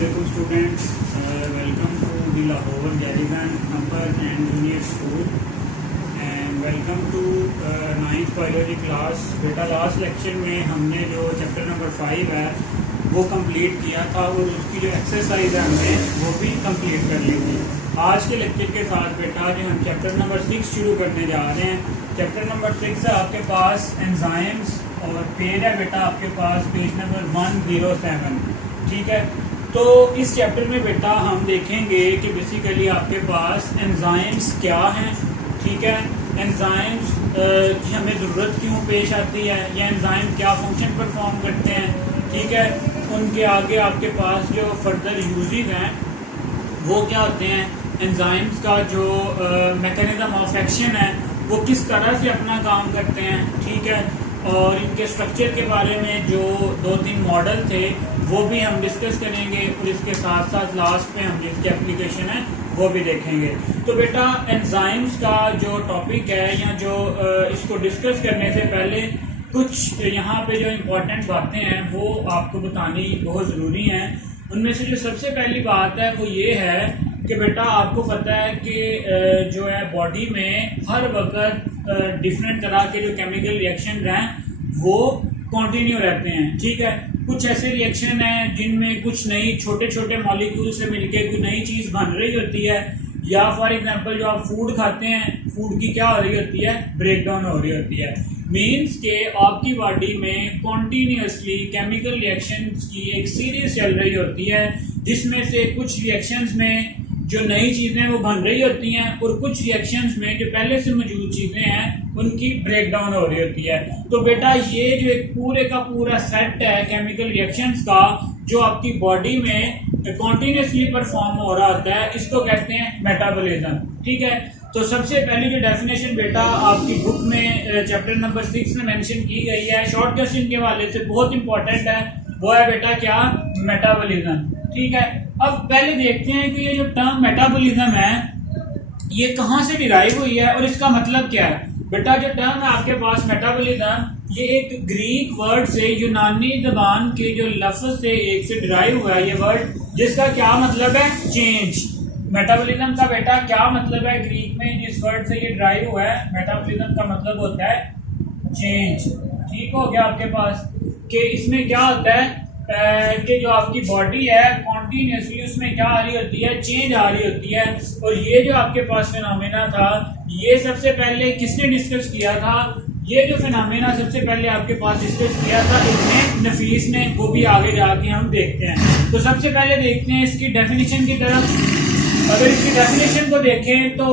Assalamualaikum students, welcome to the Lahore Garrison Upper and Junior School and welcome to 9th biology class। बेटा last lecture में हमने जो chapter number 5 है वो complete किया था और उसकी जो एक्सरसाइज है हमने वो भी कंप्लीट कर ली थी। आज के लेक्चर के साथ बेटा जो हम चैप्टर नंबर 6 शुरू करने जा रहे हैं। चैप्टर नंबर 6 है आपके पास एंजाइम्स और पेज है बेटा आपके पास पेज नंबर 107। ठीक है, तो इस चैप्टर में बेटा हम देखेंगे कि बेसिकली आपके पास एंजाइम्स क्या हैं। ठीक है, एंजाइम्स की हमें ज़रूरत क्यों पेश आती है, या एंजाइम क्या फंक्शन परफॉर्म करते हैं। ठीक है, उनके आगे आपके पास जो फर्दर यूजेस हैं वो क्या होते हैं, एंजाइम्स का जो मैकेनिज्म ऑफ एक्शन है वो किस तरह से अपना काम करते हैं। ठीक है, और इनके स्ट्रक्चर के बारे में जो 2-3 मॉडल थे वो भी हम डिस्कस करेंगे और इसके साथ साथ लास्ट में हम इसकी एप्लीकेशन है वो भी देखेंगे। तो बेटा एंजाइम्स का जो टॉपिक है या जो इसको डिस्कस करने से पहले कुछ यहाँ पे जो इम्पोर्टेंट बातें हैं वो आपको बतानी बहुत ज़रूरी हैं। उनमें से जो सबसे पहली बात है वो ये है कि बेटा आपको पता है कि जो है बॉडी में हर वक्त डिफरेंट तरह के जो केमिकल रिएक्शन हैं वो कंटिन्यू रहते हैं। ठीक है, कुछ ऐसे रिएक्शन हैं जिनमें कुछ नई छोटे छोटे मॉलिक्यूल से मिलके कोई नई चीज़ बन रही होती है, या फॉर एग्जांपल जो आप फूड खाते हैं फूड की क्या हो रही होती है, ब्रेक डाउन हो रही होती है। मीन्स के आपकी बॉडी में कॉन्टीन्यूसली केमिकल रिएक्शंस की एक सीरीज चल रही होती है जिसमें से कुछ रिएक्शंस में जो नई चीज़ें वो बन रही होती हैं और कुछ रिएक्शंस में जो पहले से मौजूद चीज़ें हैं उनकी ब्रेक डाउन हो रही होती है। तो बेटा ये जो एक पूरे का पूरा सेट है केमिकल रिएक्शंस का जो आपकी बॉडी में कॉन्टीन्यूसली परफॉर्म हो रहा होता है, इसको कहते हैं मेटाबॉलिज्म। ठीक है, तो सबसे पहली जो डेफिनेशन बेटा आपकी बुक में चैप्टर नंबर 6 में मेंशन की गई है, शॉर्ट क्वेश्चन के हवाले से बहुत इंपॉर्टेंट है, वो है बेटा क्या, मेटाबॉलिज्म। ठीक है, अब पहले देखते हैं कि ये जो टर्म मेटाबॉलिज्म है ये कहाँ से डिराइव हुई है और इसका मतलब क्या है। बेटा जो टर्म है आपके पास मेटाबॉलिज्म ये एक ग्रीक वर्ड से यूनानी जबान के जो लफ्ज से एक से डिराइव हुआ है ये वर्ड, जिसका क्या मतलब है, चेंज। मेटाबॉलिज्म का बेटा क्या मतलब है ग्रीक में, जिस वर्ड से ये डिराइव हुआ है मेटाबॉलिज्म का मतलब होता है चेंज। ठीक हो गया आपके पास कि इसमें क्या होता है कि जो आपकी बॉडी है कॉन्टीन्यूसली उसमें क्या आ रही होती है, चेंज आ रही होती है। और ये जो आपके पास फिनोमेना था ये सबसे पहले किसने डिस्कस किया था, ये जो फिनोमेना सबसे पहले आपके पास डिस्कस किया था इब्न नफीस ने, वो भी आगे जाके हम देखते हैं। तो सबसे पहले देखते हैं इसकी डेफिनेशन की तरफ। अगर इसकी डेफिनेशन को देखें तो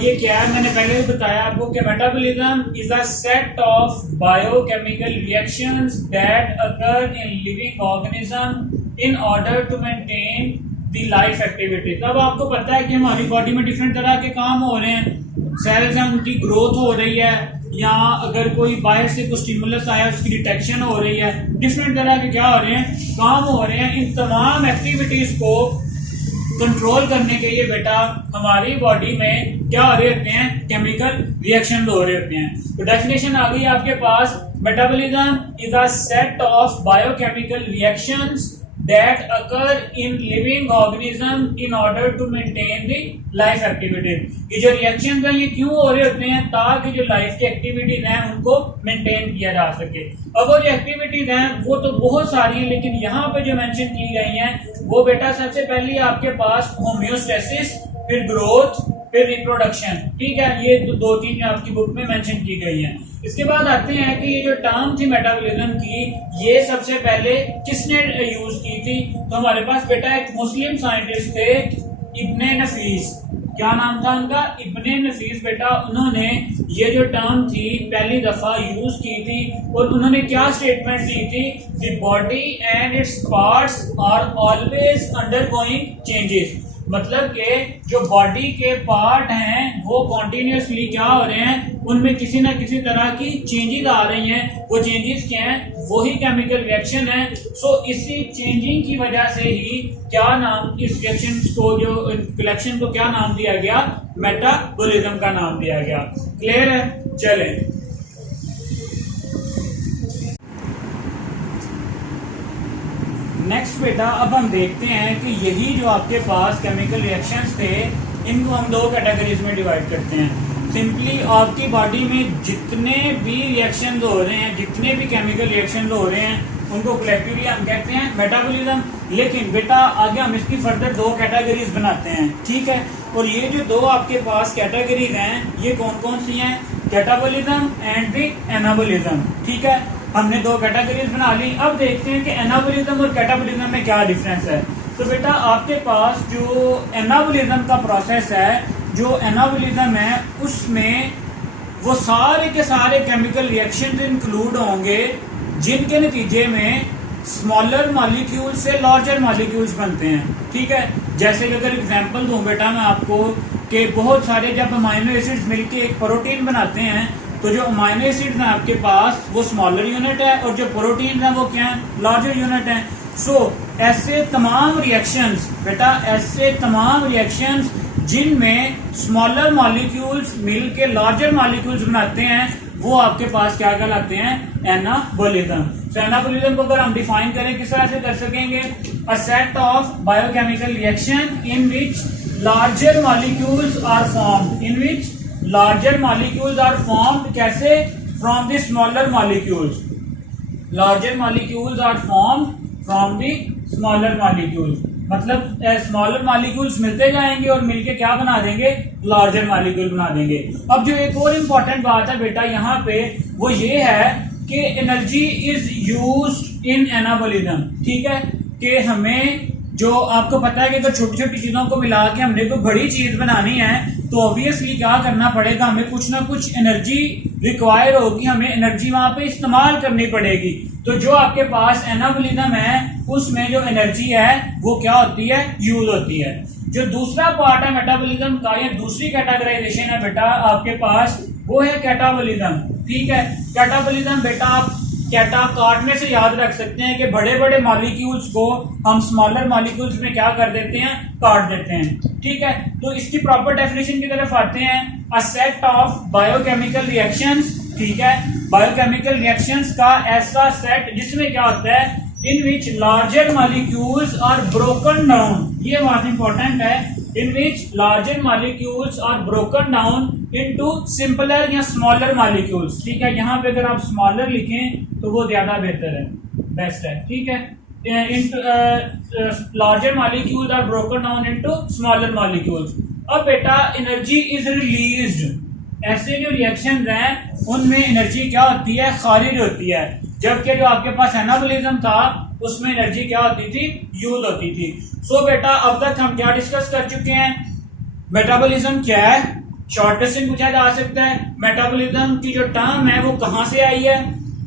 ये क्या है, मैंने पहले भी बताया आपको कि metabolism is a set of biochemical reactions that occur in living organism in order to maintain the life activity. तब आपको पता है कि हमारी बॉडी में डिफरेंट तरह के काम हो रहे हैं, सेल्स हैं उनकी ग्रोथ हो रही है, या अगर कोई बाहर से कुछ स्टिमुलस आया उसकी डिटेक्शन हो रही है, डिफरेंट तरह के क्या हो रहे हैं, काम हो रहे हैं। इन तमाम एक्टिविटीज को कंट्रोल करने के लिए बेटा हमारी बॉडी में क्या हो रहे होते हैं, केमिकल रिएक्शन हो रहे होते हैं। तो डेफिनेशन आ गई आपके पास, metabolism is a set of biochemical reactions that occur in living organism in order to maintain the life activity। ये जो रिएक्शन है ये क्यों हो रहे होते हैं, ताकि जो लाइफ की एक्टिविटीज हैं उनको मेंटेन किया जा सके। अब वो जो एक्टिविटीज हैं वो तो बहुत सारी हैं, लेकिन यहाँ पे जो मेंशन की गई हैं वो बेटा सबसे पहले आपके पास होम्योस्टेसिस, फिर ग्रोथ, फिर रिप्रोडक्शन। ठीक है, ये 2-3 आपकी बुक में मेंशन की गई हैं। इसके बाद आते हैं कि ये जो टर्म थी मेटाबॉलिज्म की ये सबसे पहले किसने यूज की थी। तो हमारे पास बेटा एक मुस्लिम साइंटिस्ट थे इब्ने नफीस, क्या नाम था उनका, इब्ने नफीस। बेटा उन्होंने ये जो टर्म थी पहली दफा यूज की थी और उन्होंने क्या स्टेटमेंट दी थी, the body and its parts are always undergoing changes. मतलब कि जो बॉडी के पार्ट हैं वो कॉन्टिन्यूसली क्या हो रहे हैं, उनमें किसी ना किसी तरह की चेंजेस आ रही हैं। वो चेंजेस क्या हैं, वही केमिकल रिएक्शन है। सो इसी चेंजिंग की वजह से ही क्या नाम, इस रिएक्शन को जो कलेक्शन को क्या नाम दिया गया, मेटाबॉलिज्म का नाम दिया गया। क्लियर है, चले नेक्स्ट बेटा अब हम देखते हैं कि यही जो आपके पास केमिकल रिएक्शंस थे इनको हम दो कैटेगरीज में डिवाइड करते हैं। सिंपली आपकी बॉडी में जितने भी रिएक्शंस हो रहे हैं, जितने भी केमिकल रिएक्शंस हो रहे हैं, उनको कलेक्टिवली हम कहते हैं मेटाबॉलिज्म। लेकिन बेटा आगे हम इसकी फर्दर दो कैटेगरीज बनाते हैं, ठीक है। और ये जो दो आपके पास कैटेगरीज हैं ये कौन कौन सी हैं? कैटाबॉलिज्म एंड द एनाबॉलिज्म, ठीक है। हमने दो कैटेगरीज बना ली। अब देखते हैं कि एनाबॉलिज्म और कैटाबॉलिज्म में क्या डिफरेंस है। तो बेटा आपके पास जो एनाबॉलिज्म का प्रोसेस है, जो एनाबॉलिज्म है उसमें वो सारे के सारे केमिकल रिएक्शंस इंक्लूड होंगे जिनके नतीजे में स्मॉलर मॉलिक्यूल से लार्जर मॉलिक्यूल्स बनते हैं, ठीक है। जैसे कि अगर एग्जांपल दूं बेटा मैं आपको कि बहुत सारे जब अमाइनो एसिड्स मिलके एक प्रोटीन बनाते हैं तो जो अमाइनो एसिड्स हैं आपके पास वो स्मॉलर यूनिट है और जो प्रोटीन है वो क्या है? लार्जर यूनिट है। सो ऐसे तमाम रिएक्शंस बेटा, ऐसे तमाम रिएक्शंस जिनमें स्मॉलर मॉलिक्यूल्स मिलके लार्जर मॉलिक्यूल्स बनाते हैं वो आपके पास क्या कहलाते हैं? एनाबॉलिज्म। तो एनाबॉलिज्म को अगर हम डिफाइन करें किस तरह से कर सकेंगे? A set of biochemical reaction in which larger molecules are formed, in which larger molecules are formed. कैसे? From the smaller molecules. Larger molecules are formed from the smaller molecules, मतलब स्मॉलर मॉलिक्यूल्स मिलते जाएंगे और मिलके क्या बना देंगे? Larger molecule बना देंगे। अब जो एक और इम्पोर्टेंट बात है बेटा यहाँ पे वो ये है कि energy is used in anabolism, ठीक है। कि हमें जो आपको पता है कि अगर छोटी छोटी चीजों को मिला के हमने कोई बड़ी चीज बनानी है तो ऑब्वियसली क्या करना पड़ेगा? हमें कुछ ना कुछ एनर्जी रिक्वायर होगी, हमें एनर्जी वहां पे इस्तेमाल करनी पड़ेगी। तो जो आपके पास एनाबॉलिज्म है उसमें जो एनर्जी है वो क्या होती है? यूज होती है। जो दूसरा पार्ट है मेटाबॉलिज्म का या दूसरी कैटेगराइजेशन है बेटा आपके पास वो है कैटाबॉलिज्म, ठीक है। कैटाबॉलिज्म बेटा आप कैटा काटने से याद रख सकते हैं कि बड़े बड़े मॉलिक्यूल्स को हम स्मॉलर मॉलिक्यूल्स में क्या कर देते हैं? काट देते हैं, ठीक है। तो इसकी प्रॉपर डेफिनेशन की तरफ आते हैं। अ सेट ऑफ बायोकेमिकल रिएक्शंस, ठीक है। बायोकेमिकल रिएक्शंस का ऐसा सेट जिसमें क्या होता है? In which larger molecules are broken down, ये बहुत इंपॉर्टेंट है। In which larger molecules are broken down into simpler या स्मॉलर मॉलिक्यूल्स, ठीक है। यहाँ पे अगर आप स्मॉलर लिखें तो वो ज्यादा बेहतर है, बेस्ट है, ठीक है। Larger molecules are broken down into smaller molecules. अब बेटा एनर्जी इज रिलीज्ड। ऐसे जो रिएक्शन हैं उनमें एनर्जी क्या होती है? खारिज होती है। जबकि जो आपके पास एनाबॉलिज्म था उसमें एनर्जी क्या होती थी? यूज होती थी। सो बेटा अब तक हम क्या डिस्कस कर चुके हैं? मेटाबॉलिज्म क्या है? शॉर्टेस्ट से पूछा जा सकता है। मेटाबॉलिज्म की जो टर्म है वो कहां से आई है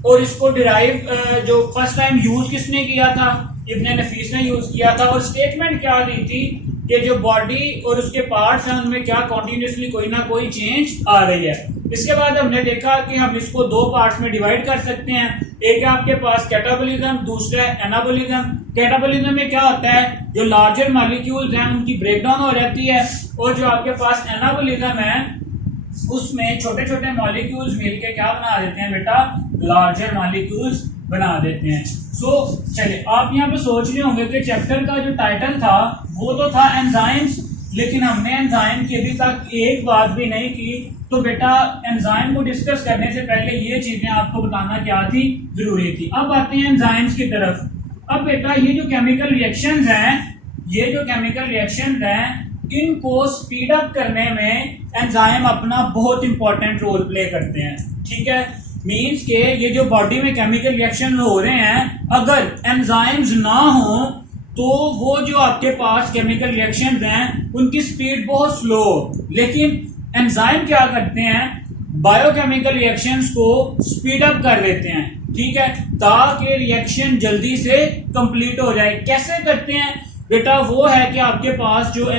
और इसको डिराइव जो फर्स्ट टाइम यूज किसने किया था? इब्न नफीस ने यूज किया था। और स्टेटमेंट क्या दी थी कि जो बॉडी और उसके पार्ट्स हैं उनमें क्या कॉन्टिन्यूसली कोई ना कोई चेंज आ रही है। इसके बाद हमने देखा कि हम इसको दो पार्ट्स में डिवाइड कर सकते हैं। एक है आपके पास कैटाबॉलिज्म, दूसरा है एनाबॉलिज्म। कैटाबॉलिज्म में क्या होता है? जो लार्जर मॉलिक्यूल्स हैं उनकी ब्रेकडाउन हो जाती है और जो आपके पास एनाबॉलिज्म है उसमें छोटे छोटे मॉलिक्यूल्स मिलके क्या बना देते हैं बेटा? लार्जर मॉलिक्यूल्स बना देते हैं। सो चलिए आप यहाँ पे सोच रहे होंगे कि चैप्टर का जो टाइटल था वो तो था एंजाइम्स, लेकिन हमने एंजाइम की अभी तक एक बात भी नहीं की। तो बेटा एंजाइम को डिस्कस करने से पहले ये चीजें आपको बताना क्या थी? जरूरी थी। अब आते हैं एंजाइम्स की तरफ। अब बेटा ये जो केमिकल रिएक्शंस हैं, ये जो केमिकल रिएक्शंस हैं इनको स्पीड अप करने में एंजाइम अपना बहुत इंपॉर्टेंट रोल प्ले करते हैं, ठीक है। मींस के ये जो बॉडी में केमिकल रिएक्शन हो रहे हैं अगर एंजाइम्स ना हो तो वो जो आपके पास केमिकल रिएक्शंस हैं उनकी स्पीड बहुत स्लो। लेकिन एंजाइम क्या करते हैं? बायोकेमिकल रिएक्शंस को स्पीड अप कर देते हैं, ठीक है, ताकि रिएक्शन जल्दी से कंप्लीट हो जाए। कैसे करते हैं बेटा? वो है कि आपके पास जो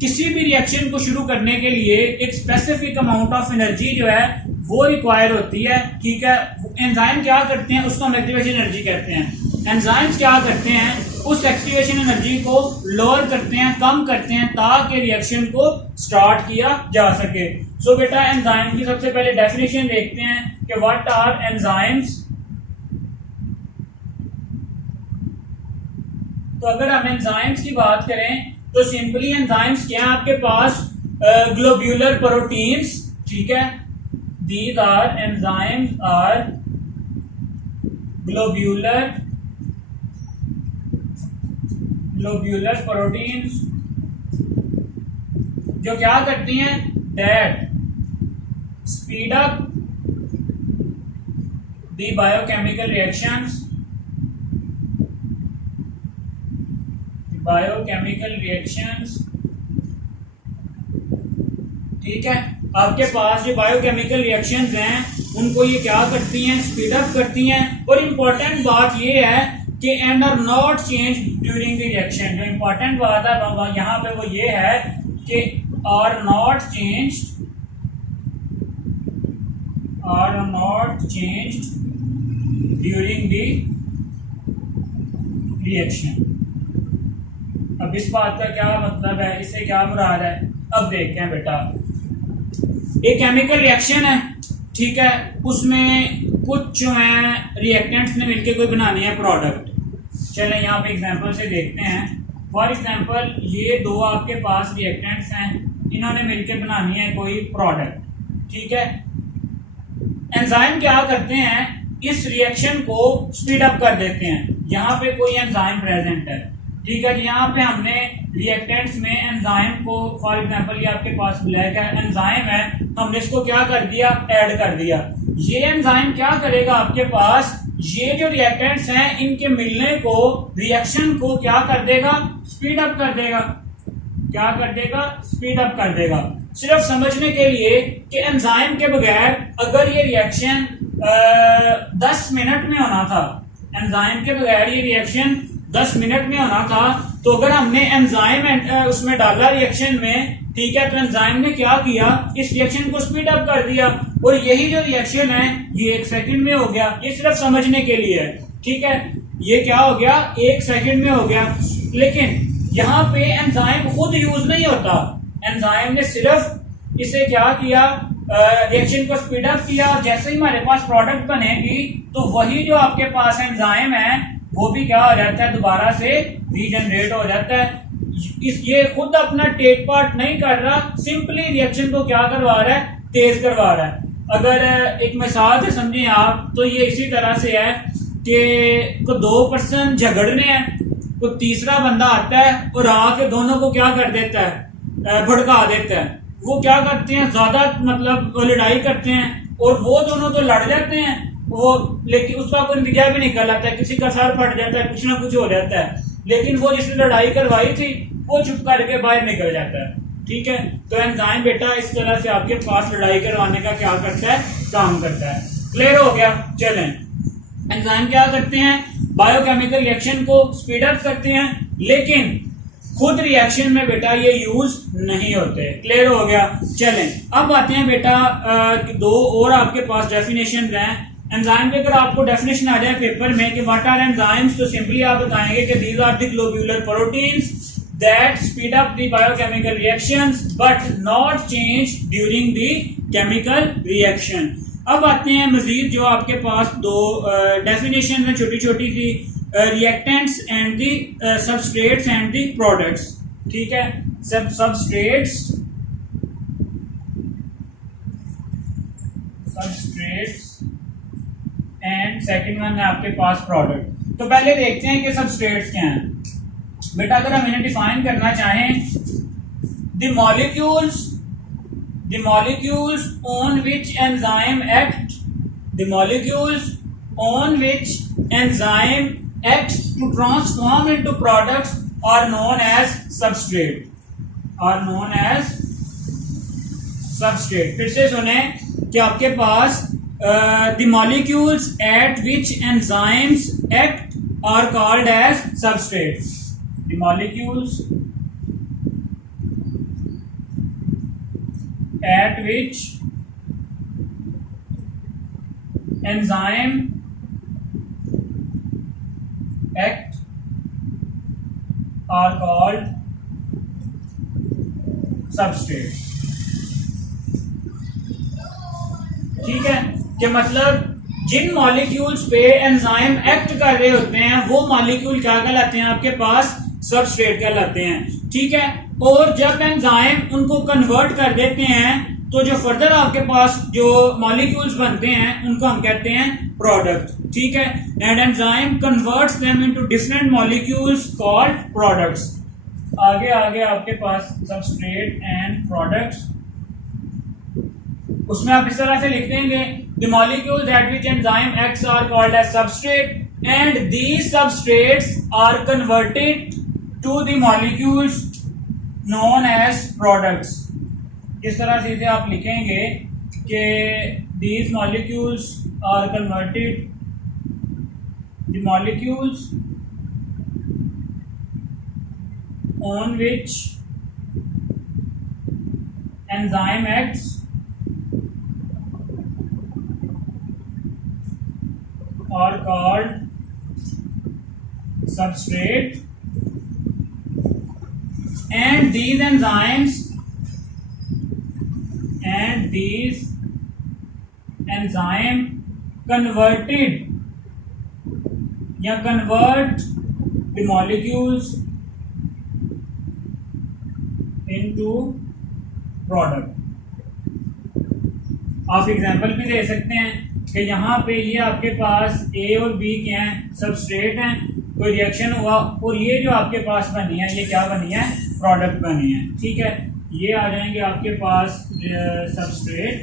किसी भी रिएक्शन को शुरू करने के लिए एक स्पेसिफिक अमाउंट ऑफ एनर्जी जो है वो रिक्वायर होती है, ठीक है। एंजाइम क्या करते हैं? उसको हम एक्टिवेशन एनर्जी कहते हैं। एंजाइम्स क्या करते हैं? उस एक्टिवेशन एनर्जी को लोअर करते हैं, कम करते हैं ताकि रिएक्शन को स्टार्ट किया जा सके। सो बेटा एंजाइम की सबसे पहले डेफिनेशन देखते हैं कि व्हाट आर एंजाइम्स। तो अगर हम एंजाइम्स की बात करें तो सिंपली एंजाइम्स क्या है आपके पास, ग्लोब्यूलर प्रोटीन्स, ठीक है, these are enzymes are globular proteins जो क्या करती हैं, that speed up the biochemical reactions, ठीक है। आपके पास जो बायोकेमिकल रिएक्शंस हैं उनको ये क्या करती हैं, स्पीड अप करती हैं। और इंपॉर्टेंट बात ये है कि and are not change during the reaction. जो इंपॉर्टेंट बात है यहाँ पे वो ये है कि are not changed during the reaction. अब इस बात का क्या मतलब है, इससे क्या मुराद है, अब देखते हैं बेटा। एक केमिकल रिएक्शन है, ठीक है, उसमें कुछ जो है रिएक्टेंट्स ने मिलकर कोई बनानी है प्रोडक्ट। चलें यहाँ पे एग्जांपल से देखते हैं। फॉर एग्जांपल ये दो आपके पास रिएक्टेंट्स हैं, इन्होंने मिलकर बनानी है कोई प्रोडक्ट, ठीक है। एंजाइम क्या करते हैं, इस रिएक्शन को स्पीड अप कर देते हैं। यहाँ पे कोई एंजाइम प्रेजेंट है, ठीक है। यहाँ पे हमने रिएक्टेंट्स में एंजाइम को, फॉर एग्जांपल ये आपके पास ब्लैक है, एंजाइम है, हमने इसको क्या कर दिया, ऐड कर दिया। ये एंजाइम क्या करेगा, आपके पास ये जो रिएक्टेंट्स हैं इनके मिलने को, रिएक्शन को क्या कर देगा, स्पीड अप कर देगा। क्या कर देगा, स्पीड अप कर देगा। सिर्फ समझने के लिए कि एंजाइम के बगैर अगर ये रिएक्शन 10 मिनट में होना था, एंजाइम के बगैर ये रिएक्शन 10 मिनट में होना था, तो अगर हमने एंजाइम उसमें डाला रिएक्शन में, ठीक है, तो एंजाइम ने क्या किया, इस रिएक्शन को स्पीड अप कर दिया। और यही जो रिएक्शन है ये 1 सेकंड में हो गया। ये सिर्फ समझने के लिए है, ठीक है। ये क्या हो गया, 1 सेकंड में हो गया। लेकिन यहाँ पे एंजाइम खुद यूज नहीं होता, एंजाइम ने सिर्फ इसे क्या किया, रिएक्शन को स्पीड अप किया। जैसे ही हमारे पास प्रोडक्ट बनेगी तो वही जो आपके पास एंजाइम है वो भी क्या हो जाता है, दोबारा से रीजनरेट हो जाता है। ये खुद अपना टेक पार्ट नहीं कर रहा, सिंपली रिएक्शन को क्या करवा रहा है, तेज करवा रहा है। अगर एक मिसाल से समझें आप, तो ये इसी तरह से है कि को 2 पर्सन झगड़ने हैं, तो तीसरा बंदा आता है और आके दोनों को क्या कर देता है, भड़का देता है। वो क्या करते हैं, ज्यादा मतलब लड़ाई करते हैं और वो दोनों तो लड़ जाते हैं वो, लेकिन उसका कोई नतीजा भी निकल आता है, किसी का सर फट जाता है, कुछ ना कुछ हो जाता है। लेकिन वो जिसने लड़ाई करवाई थी वो चुप करके बाहर निकल जाता है, ठीक है। तो एंजाइम बेटा इस तरह से आपके पास लड़ाई करवाने का क्या करता है, काम करता है। क्लियर हो गया। चलें, एंजाइम क्या करते हैं, बायोकेमिकल रिएक्शन को स्पीड अप करते हैं, लेकिन खुद रिएक्शन में बेटा ये यूज नहीं होते। क्लियर हो गया। चलें, अब आते हैं बेटा 2 और आपके पास डेफिनेशन हैं एंजाइम की। अगर आपको डेफिनेशन आ जाए पेपर में कि व्हाट आर एंजाइम्स, तो सिंपली आप बताएंगे कि these are the globular proteins that speed up the biochemical reactions but not change during the chemical reaction. अब आते हैं मजीद जो आपके पास 2 डेफिनेशन है छोटी छोटी सी, reactants and the substrates and the products, ठीक है। सबस्ट्रेट्स एंड सेकंड वन है आपके पास प्रोडक्ट। तो पहले देखते हैं कि सबस्ट्रेट्स क्या हैं बेटा। अगर हम इन्हें डिफाइन करना चाहें, the molecules on which enzyme act, the molecules on which enzyme act to transform into products are known as substrate, are known as substrate. फिर से सुने कि आपके पास the molecules at which enzymes act are called as substrates. The molecules at which enzyme act are called substrates. ठीक है, कि मतलब जिन molecules पे एंजाइम एक्ट कर रहे होते हैं वो मॉलिक्यूल क्या कहलाते हैं, आपके पास सबस्ट्रेट कहलाते हैं, ठीक है। और जब एंजाइम उनको कन्वर्ट कर देते हैं तो जो फर्दर आपके पास जो मॉलिक्यूल्स बनते हैं उनको हम कहते हैं प्रोडक्ट, ठीक है। And enzyme converts them into different molecules called products. आगे आगे आपके पास सबस्ट्रेट एंड प्रोडक्ट्स, उसमें आप इस तरह से लिख देंगे the molecules at which enzyme acts are called as substrate and these substrates are converted to the molecules known as products. इस तरह से आप लिखेंगे कि these molecules are converted, the molecules on which enzyme acts are called substrate, and these enzymes converted या convert the molecules into product। आप example भी दे सकते हैं कि यहाँ पे ये आपके पास A और B क्या हैं, सबस्ट्रेट हैं, कोई रिएक्शन हुआ और ये जो आपके पास बनी है ये क्या बनी है, प्रोडक्ट बनी है, ठीक है। ये आ जाएंगे आपके पास सबस्ट्रेट,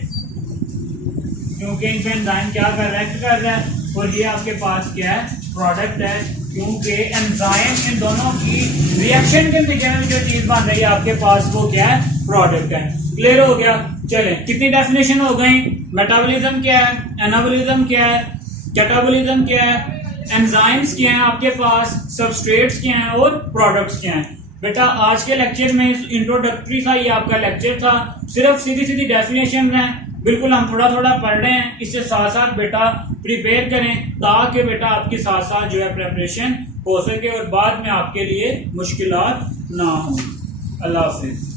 क्योंकि इन पे एंजाइम क्या कर रहा है, एक्ट कर रहा है, और ये आपके पास क्या है, प्रोडक्ट है, क्योंकि एंजाइम इन दोनों की रिएक्शन के नतीजे में जो चीज बन रही है आपके पास वो क्या है, प्रोडक्ट है। क्लियर हो गया। चले, कितनी डेफिनेशन हो गई, मेटाबॉलिज्म क्या है, एनाबॉलिज्म क्या है, कैटाबॉलिज्म क्या है, एंजाइम्स क्या है आपके पास, सबस्ट्रेट्स क्या हैं और प्रोडक्ट्स क्या हैं। बेटा आज के लेक्चर में इंट्रोडक्टरी था, ये आपका लेक्चर था, सिर्फ सीधी सीधी डेफिनेशन है, बिल्कुल हम थोड़ा थोड़ा पढ़ रहे हैं, इससे साथ साथ बेटा प्रिपेयर करें ताकि बेटा आपके साथ साथ जो है प्रिपरेशन हो सके और बाद में आपके लिए मुश्किलात ना हो। अल्लाह हाफिज।